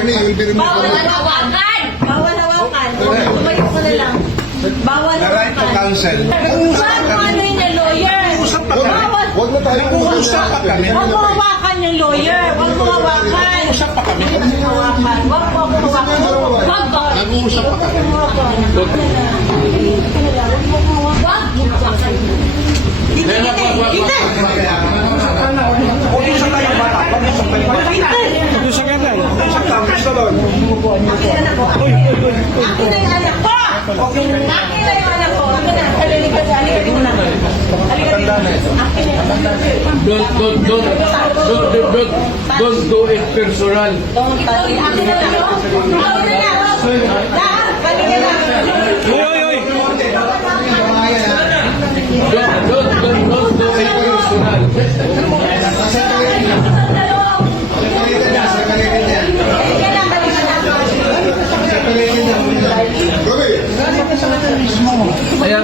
attorney, I will be removed. Bawal hawakan! Bawal hawakan. Tumayo ka na lang. Bawal The right to hawakan. counsel. Bawal ano yung lawyer. Bawal. Huwag na tayo Nag-uusap pa kami. Huwag mo hawakan yung lawyer. Huwag mo hawakan. Nag-uusap pa kami. Huwag mo hawakan. Huwag mo hawakan. Huwag mo. Nag-uusap pa kami. Mag-uusap tayo bata. Mag-uusap tayo bata. Mag-uusap ka tayo. Mag-uusap tayo. Gusto doon. Akin na yung anak ko! Akin na yung anak ko! Akin na. Halika dito na. Halika dito. Akin na yung anak ko. Don't do it personal. Akin na lang. Akin na lang. Halika na. Don't do it personal. Gobi! Ayan,